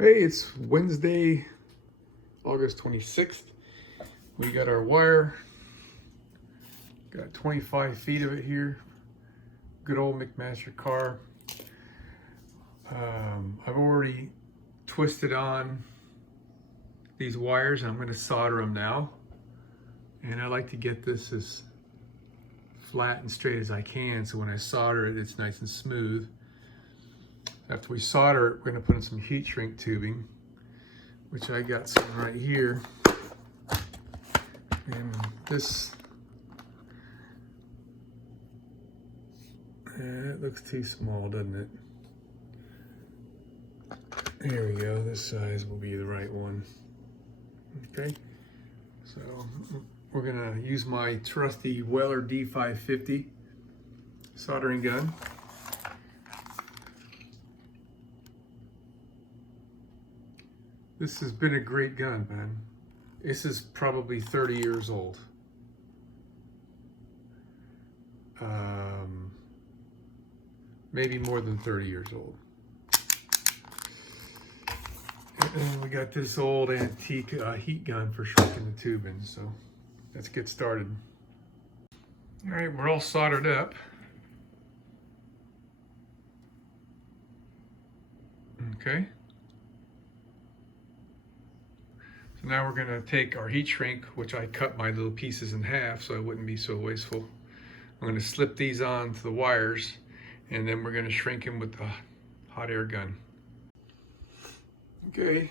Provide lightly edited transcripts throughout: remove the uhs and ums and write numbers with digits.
Hey, it's Wednesday, August 26th. We got our wire. Got 25 feet of it here. Good old McMaster car. I've already twisted on these wires and I'm going to solder them now. And I like to get this as flat and straight as I can, so when I solder it, it's nice and smooth. After we solder it, we're going to put in some heat shrink tubing, which I got some right here. And this, it looks too small, doesn't it? There we go, this size will be the right one. Okay, so we're gonna use my trusty Weller D550 soldering gun. This has been a great gun, man. This is probably 30 years old. Maybe more than 30 years old. And we got this old antique heat gun for shrinking the tubing, so let's get started. All right, we're all soldered up. Okay. So now we're gonna take our heat shrink, which I cut my little pieces in half so it wouldn't be so wasteful. I'm gonna slip these onto the wires, and then we're gonna shrink them with the hot air gun. Okay,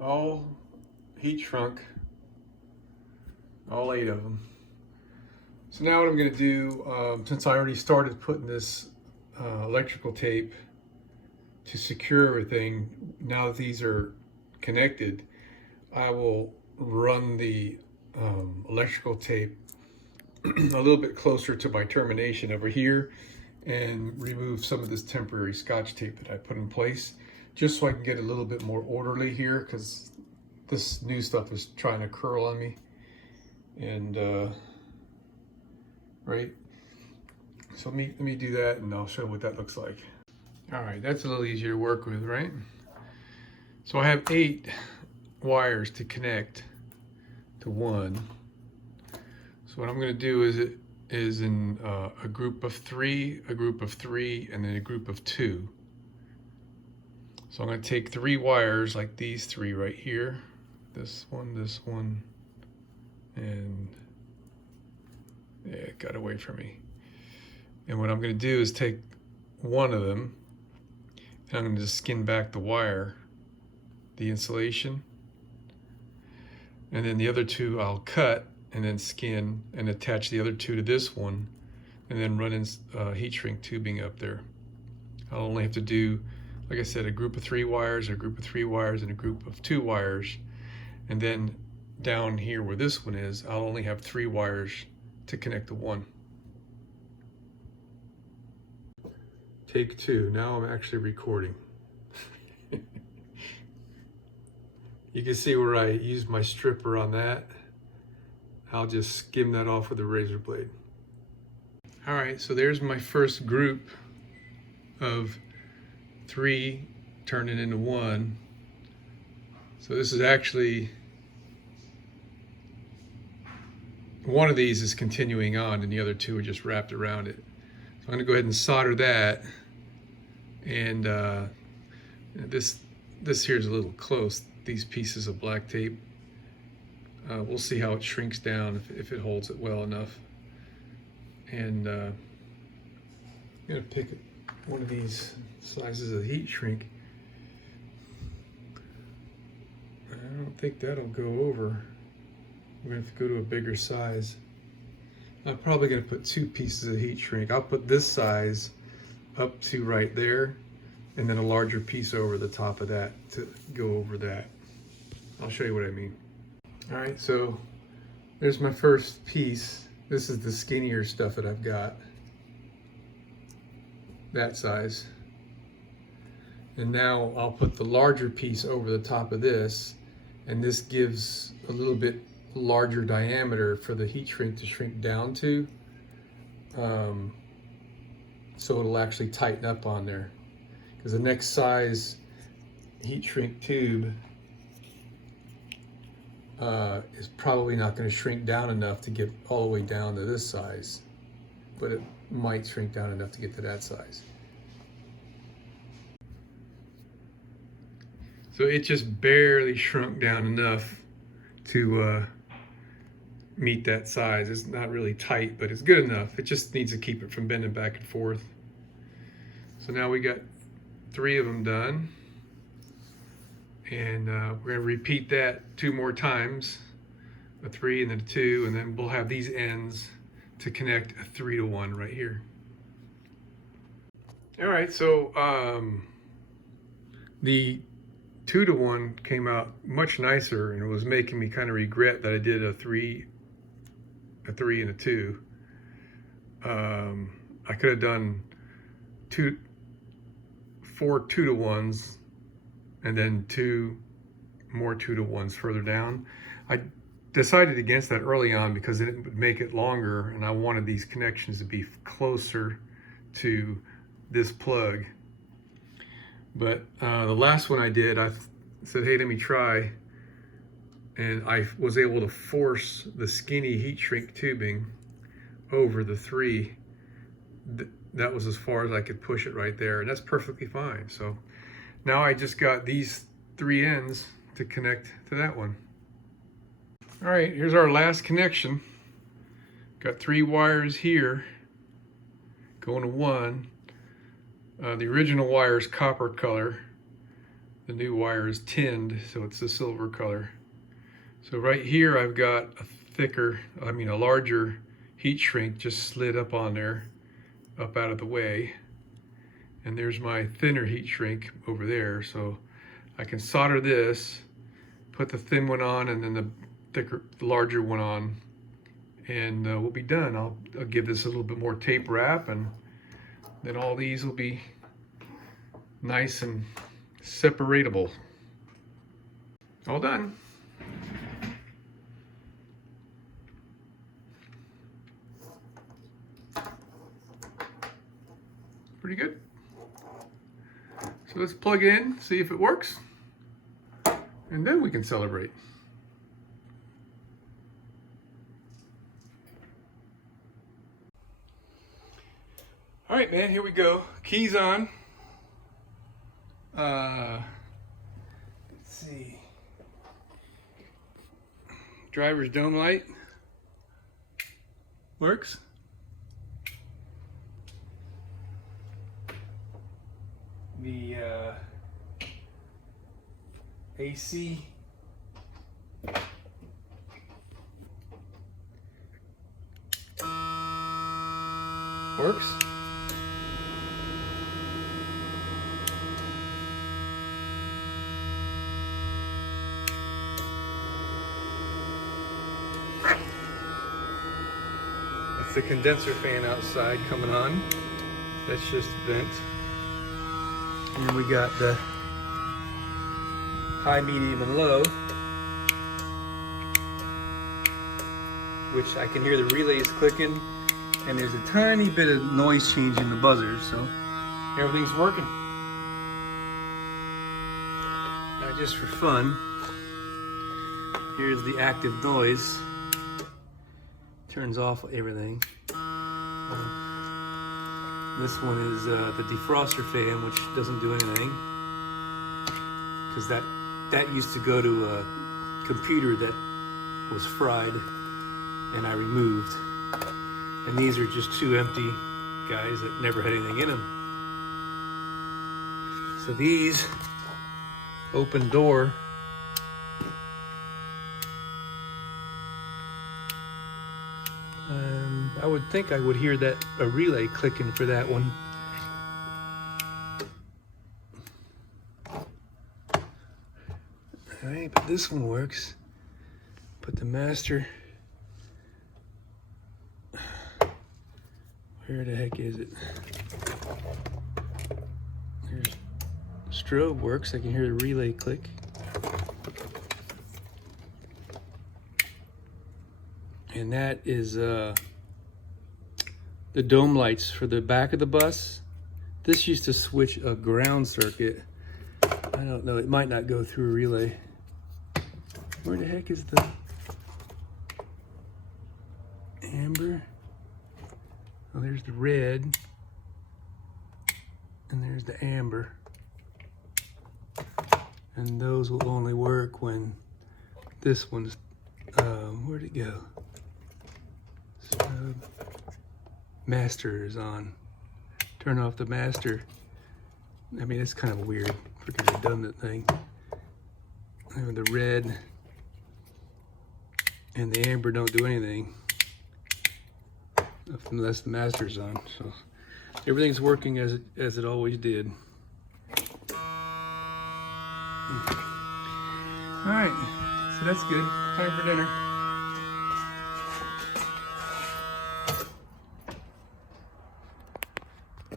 all heat shrunk, all 8 of them. So now what I'm gonna do, since I already started putting this electrical tape to secure everything, now that these are connected, I will run the electrical tape a little bit closer to my termination over here and remove some of this temporary Scotch tape that I put in place, just so I can get a little bit more orderly here, because this new stuff is trying to curl on me. And right, so let me do that and I'll show what that looks like. All right, that's a little easier to work with, right? So I have 8 wires to connect to one. So what I'm going to do is in a group of 3, a group of 3, and then a group of 2. So I'm going to take 3 wires like these 3 right here, this one, and yeah, it got away from me. And what I'm going to do is take one of them and I'm going to just skin back the wire, the insulation, and then the other 2 I'll cut and then skin and attach the other 2 to this one, and then run in heat shrink tubing up there. I'll only have to do, like I said, a group of 3 wires, a group of 3 wires, and a group of 2 wires. And then down here where this one is, I'll only have 3 wires to connect to one. Take 2. Now I'm actually recording. You can see where I used my stripper on that. I'll just skim that off with a razor blade. All right, so there's my first group of 3 turning into 1. So this is actually, one of these is continuing on and the other 2 are just wrapped around it. So I'm gonna go ahead and solder that. And this here is a little close, these pieces of black tape. We'll see how it shrinks down, if it holds it well enough. And I'm gonna pick one of these slices of heat shrink. I don't think that'll go over. We're gonna have to go to a bigger size. I'm probably gonna put 2 pieces of heat shrink. I'll put this size up to right there, and then a larger piece over the top of that to go over that. I'll show you what I mean. All right, so there's my first piece. This is the skinnier stuff that I've got, that size. And now I'll put the larger piece over the top of this, and this gives a little bit larger diameter for the heat shrink to shrink down to, so it'll actually tighten up on there. Because the next size heat shrink tube is probably not going to shrink down enough to get all the way down to this size, but it might shrink down enough to get to that size. So it just barely shrunk down enough to meet that size. It's not really tight, but it's good enough. It just needs to keep it from bending back and forth. So now we got 3 of them done. And we're going to repeat that 2 more times, a 3 and then a 2, and then we'll have these ends to connect a 3-to-1 right here. All right, so the 2-to-1 came out much nicer, and it was making me kind of regret that I did a 3 and a 2. I could have done 4 2-to-1s and then 2 more 2-to-1s further down. I decided against that early on because it would make it longer, and I wanted these connections to be closer to this plug. But the last one I did, I said, hey, let me try. And I was able to force the skinny heat shrink tubing over the 3. That was as far as I could push it right there, and that's perfectly fine. So now I just got these 3 ends to connect to that one. All right, here's our last connection. Got 3 wires here going to 1. The original wire is copper color. The new wire is tinned, so it's a silver color. So right here I've got a larger heat shrink just slid up on there, up out of the way. And there's my thinner heat shrink over there. So I can solder this, put the thin one on, and then the larger one on, and we'll be done. I'll give this a little bit more tape wrap, and then all these will be nice and separatable. All done. Pretty good. So let's plug it in, see if it works, and then we can celebrate. All right, man, here we go. Keys on. Let's see. Driver's dome light works. The AC works. It's the condenser fan outside coming on. That's just vent. And we got the high, medium, and low, which I can hear the relays clicking, and there's a tiny bit of noise change in the buzzers, so everything's working. Now, just for fun, here's the active noise. Turns off everything. This one is the defroster fan, which doesn't do anything, because that used to go to a computer that was fried, and I removed. And these are just 2 empty guys that never had anything in them. So these open door. I would think I would hear a relay clicking for that one. All right, but this one works. Put the master. Where the heck is it? There's strobe works. I can hear the relay click. And that is the dome lights for the back of the bus. This used to switch a ground circuit I don't know, it might not go through a relay. Where the heck is the amber? Oh, there's the red, and there's the amber. And those will only work when this one's, where'd it go? Master is on. Turn off the master. I mean, it's kind of a weird, freaking redundant thing. And the red and the amber don't do anything unless the master's on. So everything's working as it always did. All right, so that's good. Time for dinner.